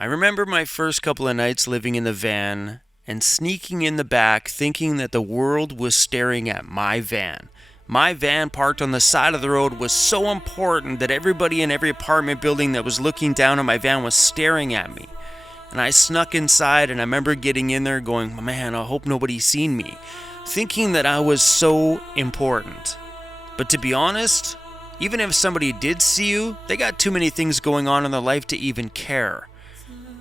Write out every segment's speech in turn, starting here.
I remember my first couple of nights living in the van and sneaking in the back thinking that the world was staring at my van. My van parked on the side of the road was so important that everybody in every apartment building that was looking down on my van was staring at me. And I snuck inside and I remember getting in there going, man, I hope nobody's seen me, thinking that I was so important. But to be honest, even if somebody did see you, they got too many things going on in their life to even care.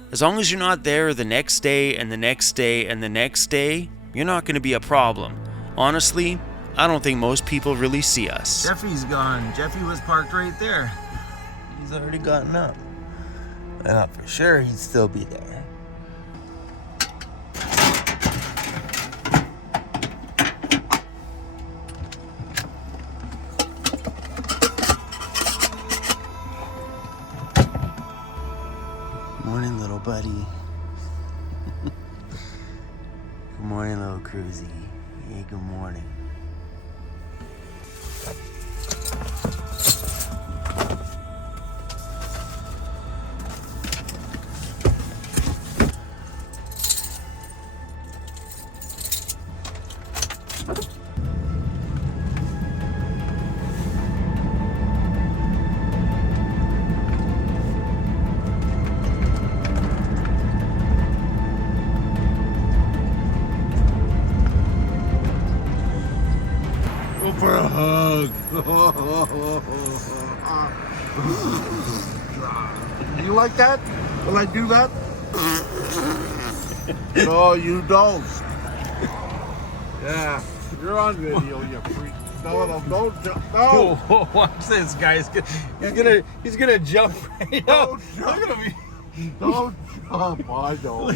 As long as you're not there the next day and the next day and the next day, you're not going to be a problem. Honestly, I don't think most people really see us. Jeffy's gone. Jeffy was parked right there. He's already gotten up. I thought for sure he'd still be there. Morning, little buddy. Good morning, little Cruzy. Hey, good morning. For a hug. You like that? Will I do that? No, you don't. Yeah, you're on video, you freak. No, don't jump. No. Oh, watch this, guys. He's gonna jump right up. Don't jump. Don't jump. I know.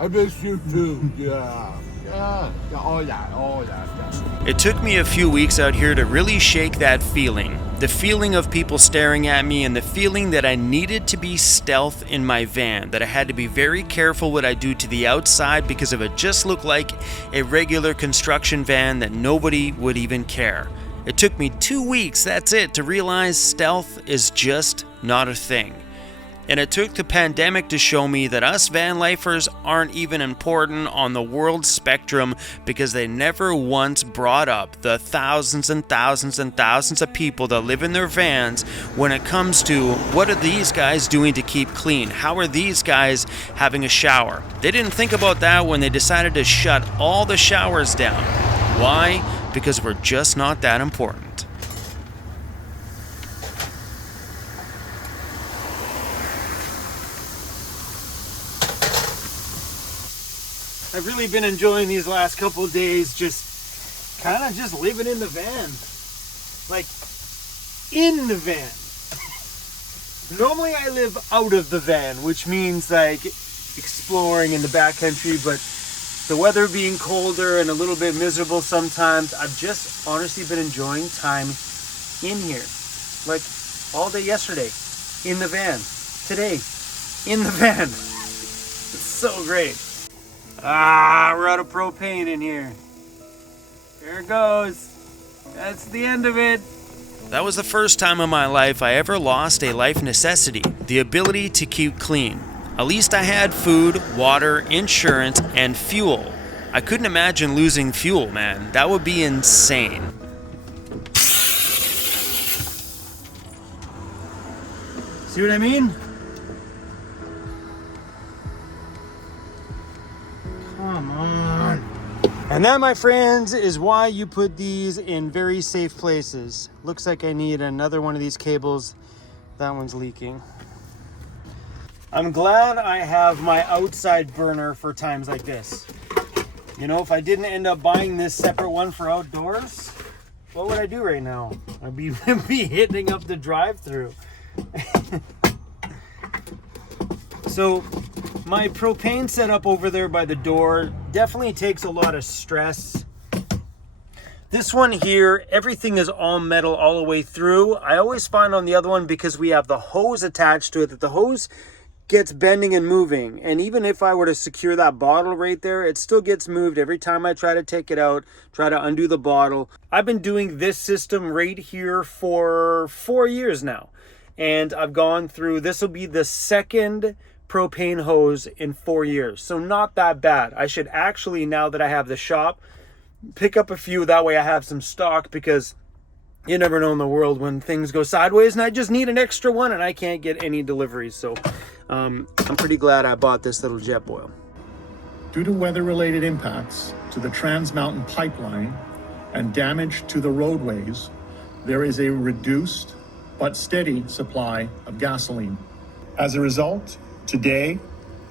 I miss you too. Yeah. Yeah. Oh yeah. It took me a few weeks out here to really shake that feeling. The feeling of people staring at me and the feeling that I needed to be stealth in my van, that I had to be very careful what I do to the outside because it would just look like a regular construction van that nobody would even care. It took me 2 weeks, that's it, to realize stealth is just not a thing. And it took the pandemic to show me that us van lifers aren't even important on the world spectrum because they never once brought up the thousands and thousands and thousands of people that live in their vans when it comes to what are these guys doing to keep clean? How are these guys having a shower? They didn't think about that when they decided to shut all the showers down. Why? Because we're just not that important. I've really been enjoying these last couple of days, just kind of just living in the van. Like, in the van. Normally I live out of the van, which means like exploring in the backcountry, but the weather being colder and a little bit miserable sometimes, I've just honestly been enjoying time in here. Like all day yesterday, in the van. Today, in the van. It's so great. We're out of propane in here. There it goes. That's the end of it. That was the first time in my life I ever lost a life necessity, the ability to keep clean. At least I had food, water, insurance, and fuel. I couldn't imagine losing fuel, man. That would be insane. See what I mean? Come on. And that, my friends, is why you put these in very safe places. Looks like I need another one of these cables. That one's leaking. I'm glad I have my outside burner for times like this. You know, if I didn't end up buying this separate one for outdoors, what would I do right now? I'd be hitting up the drive-through. So my propane setup over there by the door definitely takes a lot of stress. This one here, everything is all metal all the way through. I always find on the other one, because we have the hose attached to it, that the hose gets bending and moving. And even if I were to secure that bottle right there, it still gets moved every time I try to take it out, try to undo the bottle. I've been doing this system right here for 4 years now. And I've gone through, this will be the second propane hose in 4 years. So not that bad. I should actually, now that I have the shop, pick up a few. That way I have some stock, because you never know in the world when things go sideways and I just need an extra one and I can't get any deliveries. So I'm pretty glad I bought this little Jetboil. Due to weather-related impacts to the Trans Mountain pipeline and damage to the roadways, there is a reduced but steady supply of gasoline. As a result, today,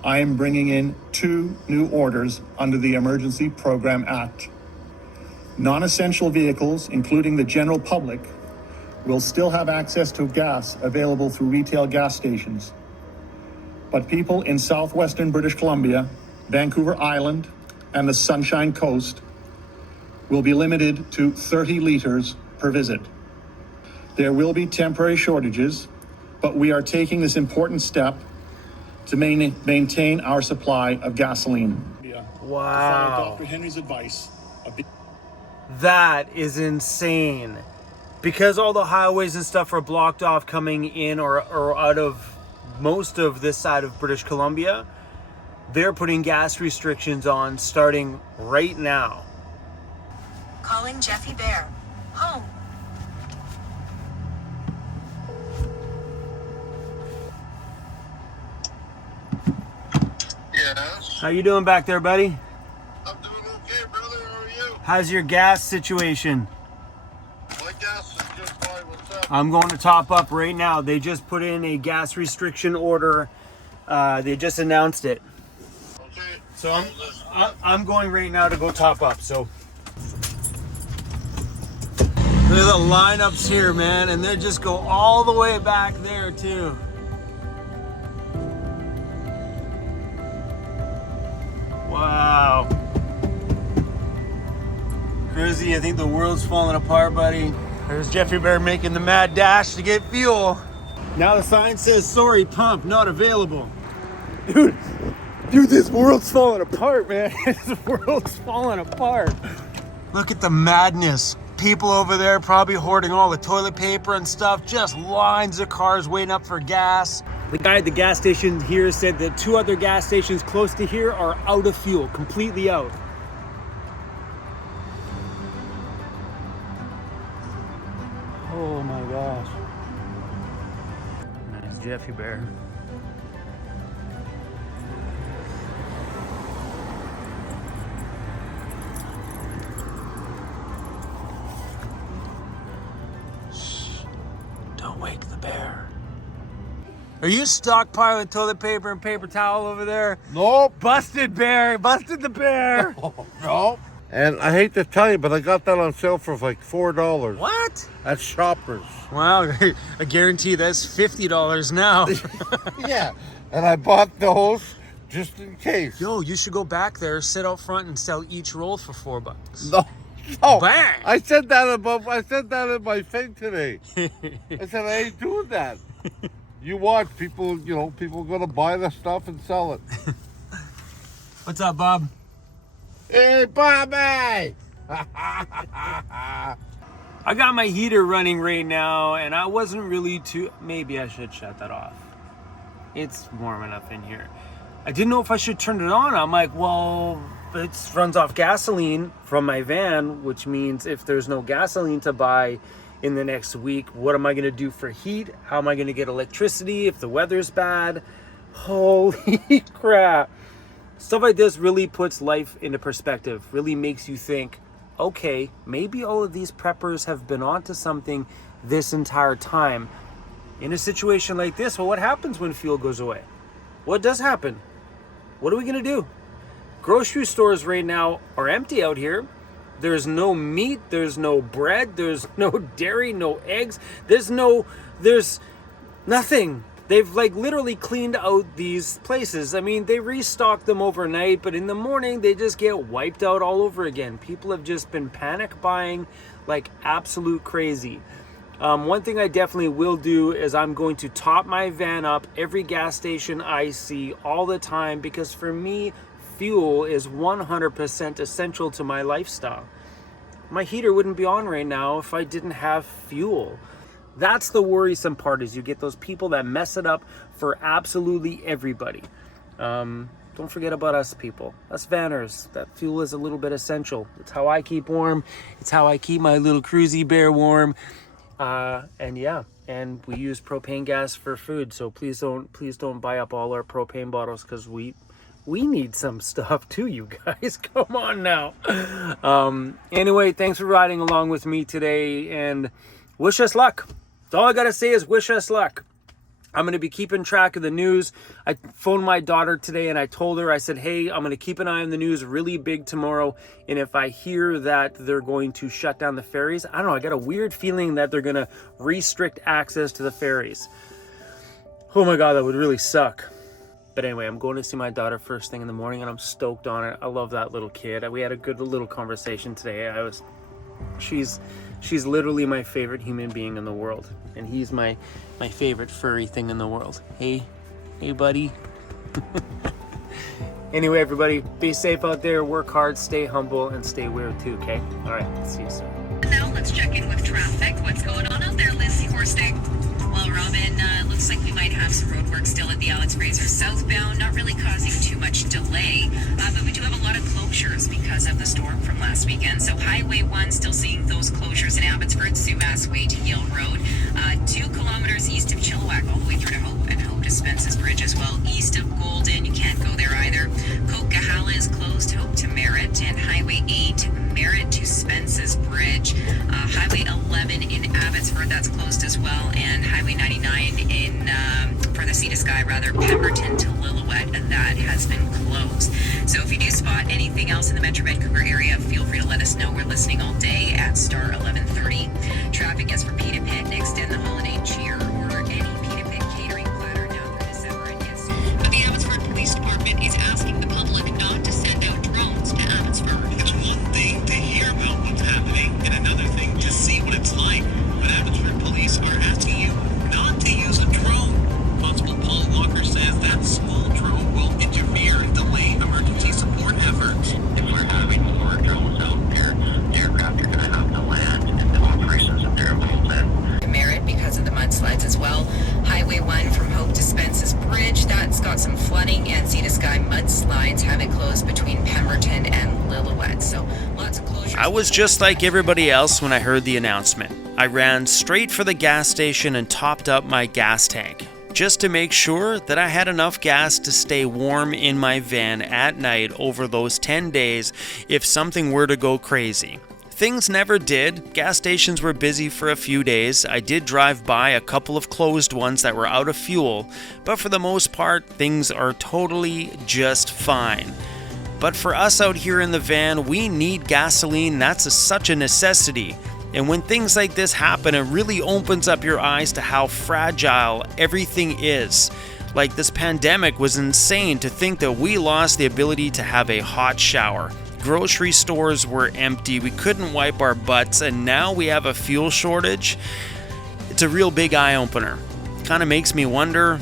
I am bringing in 2 new orders under the Emergency Program Act. Non-essential vehicles, including the general public, will still have access to gas available through retail gas stations. But people in southwestern British Columbia, Vancouver Island, and the Sunshine Coast will be limited to 30 liters per visit. There will be temporary shortages, but we are taking this important step to maintain our supply of gasoline. Wow. Dr. Henry's advice. That is insane. Because all the highways and stuff are blocked off coming in or out of most of this side of British Columbia, they're putting gas restrictions on starting right now. Calling Jeffy Bear. Home. Yes. How you doing back there, buddy? I'm doing okay, brother. How are you? How's your gas situation? My gas is just fine. What's up? I'm going to top up right now. They just put in a gas restriction order. They just announced it. Okay. So I'm going right now to go top up. So look at the lineups here, man, and they just go all the way back there too. Wow. Crazy, I think the world's falling apart, buddy. There's Jeffy Bear making the mad dash to get fuel. Now the sign says, sorry, pump not available. Dude, this world's falling apart, man. This world's falling apart. Look at the madness. People over there probably hoarding all the toilet paper and stuff. Just lines of cars waiting up for gas. The guy at the gas station here said that 2 other gas stations close to here are out of fuel, completely out. Oh my gosh. Nice Jeffy Bear. Shh. Don't wake the bear. Are you stockpiling toilet paper and paper towel over there? Nope. Busted bear, busted the bear. No. And I hate to tell you, but I got that on sale for like $4. What? At Shoppers. Wow, I guarantee that's $50 now. Yeah. And I bought those just in case. Yo, you should go back there, sit out front and sell each roll for $4. No. No. Bang! I said that in my thing today. I said I ain't doing that. You watch people, people gonna buy the stuff and sell it. What's up, Bob? Hey, Bobby! I got my heater running right now, and I wasn't really maybe I should shut that off. It's warm enough in here. I didn't know if I should turn it on. I'm like, well, it runs off gasoline from my van, which means if there's no gasoline to buy in the next week, what am I going to do for heat? How am I going to get electricity if the weather's bad? Holy crap. Stuff like this really puts life into perspective, really makes you think, okay, maybe all of these preppers have been onto something this entire time. In a situation like this, well, what happens when fuel goes away? What does happen? What are we going to do? Grocery stores right now are empty out here. There's no meat, there's no bread, there's no dairy, no eggs, there's nothing. They've literally cleaned out these places. I mean, they restock them overnight, but in the morning they just get wiped out all over again. People have just been panic buying like absolute crazy. One thing I definitely will do is I'm going to top my van up every gas station I see all the time, because for me, fuel is 100% essential to my lifestyle. My heater wouldn't be on right now if I didn't have fuel. That's the worrisome part, is you get those people that mess it up for absolutely everybody. Don't forget about us people, us vanners. That fuel is a little bit essential. It's how I keep warm. It's how I keep my little cruisy bear warm. And we use propane gas for food. So please don't buy up all our propane bottles, because we need some stuff too, you guys. Come on now. Anyway, thanks for riding along with me today, and wish us luck. That's all I gotta say is wish us luck. I'm going to be keeping track of the news. I phoned my daughter today and I told her, I said, hey, I'm going to keep an eye on the news really big tomorrow. And if I hear that they're going to shut down the ferries, I don't know, I got a weird feeling that they're going to restrict access to the ferries. Oh my God, that would really suck. But anyway, I'm going to see my daughter first thing in the morning and I'm stoked on it. I love that little kid. We had a good little conversation today. She's literally my favorite human being in the world. And he's my favorite furry thing in the world. Hey buddy. Anyway, everybody, be safe out there, work hard, stay humble, and stay weird too, okay? All right, see you soon. Now let's check in with traffic. What's going on out there, Lizzie Horsting? Well, Robin, looks like we might have some road work still at the Alex Fraser southbound, not really causing too much delay, but we do have a lot of closures because of the storm from last weekend. So Highway 1 still seeing those closures in Abbotsford, Sumas Way to Yale Road, 2 kilometers east of Chilliwack all the way through to Hope, and Hope to Spence's Bridge as well. East of Golden, you can't go there either. Coquihalla is closed, Hope to Merritt, and Highway 8, Merritt to Spence's Bridge. Highway 11 in Abbotsford, that's closed as well, and Highway 99 in for the Sea to Sky, rather, Pemberton to Lillooet, that has been closed. So if you do spot anything else in the Metro Vancouver area, feel free to let us know. We're listening all day at star 1130. Traffic is for Pita Pit and extend the holiday cheer. Order any Pita Pit catering platter now through December and yes. But the Abbotsford Police Department is asking the public not to send out drones to Abbotsford. It's one thing to hear about what's happening and another thing to see what it's like. But Abbotsford Police are asking you not to use a drone. Constable Paul Walker says that small drone will interfere and delay emergency support efforts. If we're having more drones out there, the aircraft are going to have to land and the operations that they're involved in. Merritt because of the mudslides as well. Highway 1 from Hope to Spence's Bridge, that's got some flooding, and Sea to Sky mudslides have it closed between Pemberton and Lillooet. So lots of closures. I was just like everybody else when I heard the announcement. I ran straight for the gas station and topped up my gas tank, just to make sure that I had enough gas to stay warm in my van at night over those 10 days if something were to go crazy. Things never did. Gas stations were busy for a few days. I did drive by a couple of closed ones that were out of fuel, but for the most part, things are totally just fine. But for us out here in the van, we need gasoline. That's such a necessity. And when things like this happen, it really opens up your eyes to how fragile everything is. Like, this pandemic was insane to think that we lost the ability to have a hot shower. Grocery stores were empty, we couldn't wipe our butts, and now we have a fuel shortage. It's a real big eye-opener. Kind of makes me wonder,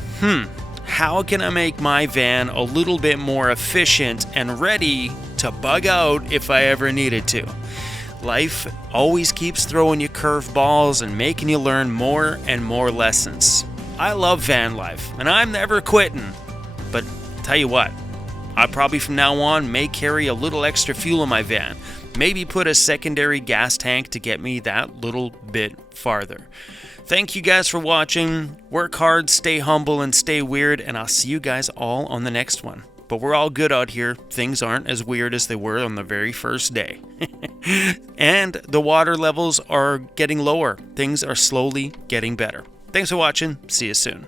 how can I make my van a little bit more efficient and ready to bug out if I ever needed to? Life always keeps throwing you curveballs and making you learn more and more lessons. I love van life, and I'm never quitting. But tell you what, I probably from now on may carry a little extra fuel in my van. Maybe put a secondary gas tank to get me that little bit farther. Thank you guys for watching. Work hard, stay humble, and stay weird, and I'll see you guys all on the next one. But we're all good out here. Things aren't as weird as they were on the very first day. And the water levels are getting lower. Things are slowly getting better. Thanks for watching. See you soon.